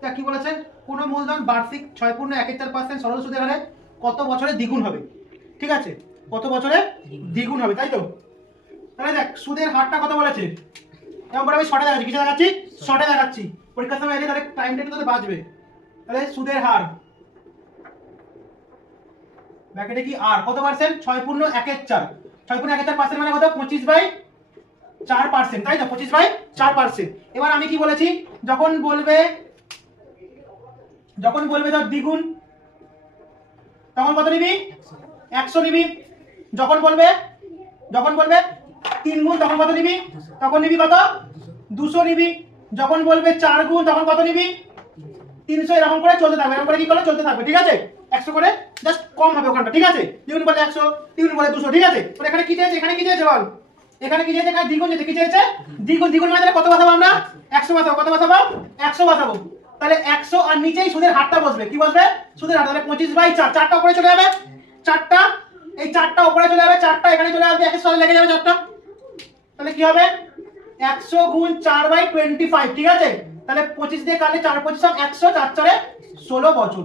তা কি বলেছে, কোনো মূলধন বার্ষিক 6.14% সরল সুদের হারে কত বছরে দ্বিগুণ হবে? ঠিক আছে, কত বছরে দ্বিগুণ হবে, তাই তো? তাহলে দেখ সুদের হারটা কত বলেছে, এমন করে আমি শর্টে দেখাচ্ছি, কিসে দেখাচ্ছি, শর্টে দেখাচ্ছি, পরীক্ষার সময় এলে তাহলে টাইমটা একটু তোদের বাঁচবে। তাহলে সুদের হার ব্র্যাকেটে কি আর কত পার্সেন্ট, 6.14, 6.14% মানে কত, 25/4%, তাই তো, 25/4%। এবার আমি কি বলেছি, যখন বলবে ধর দ্বিগুণ তখন কত নিবি, 100 নিবি। যখন বলবে 3 গুণ তখন কত নিবি, তখন নিবি কত, 200 নিবি। যখন বলবে 4 গুণ তখন কত নিবি, 300। এরকম করে চলতে থাকবে, এরকম করে কি করে চলতে থাকবে, ঠিক আছে? 100 করে জাস্ট কম হবে ওখানটা, ঠিক আছে? দ্বিগুণ বলে 100, তিন বলে 200, ঠিক আছে? তো এখানে কি চেয়েছে, এখানে কি চেয়েছে বল, এখানে কি চেয়েছে, এখানে দ্বিগুণ চেয়েছে, কি চেয়েছে, দ্বিগুণ মানে কত বসাবো আমরা, 100 বসাবো, কত বসাবো, 100 বসাবো। তাহলে 100 আর নিচেই সুদের হারটা বসবে, কি বসবে, সুদের হার। তাহলে 25/4, চারটা উপরে চলে যাবে, চারটা, এই চারটা উপরে চলে যাবে, চারটা এখানে চলে আসবে, একের সাথে লেগে যাবে চারটা। তাহলে কি হবে, 100 গুণ 4/25, ঠিক আছে? তাহলে 25 দিয়ে কাটলে 4 25 100, 4 4 16 বছর।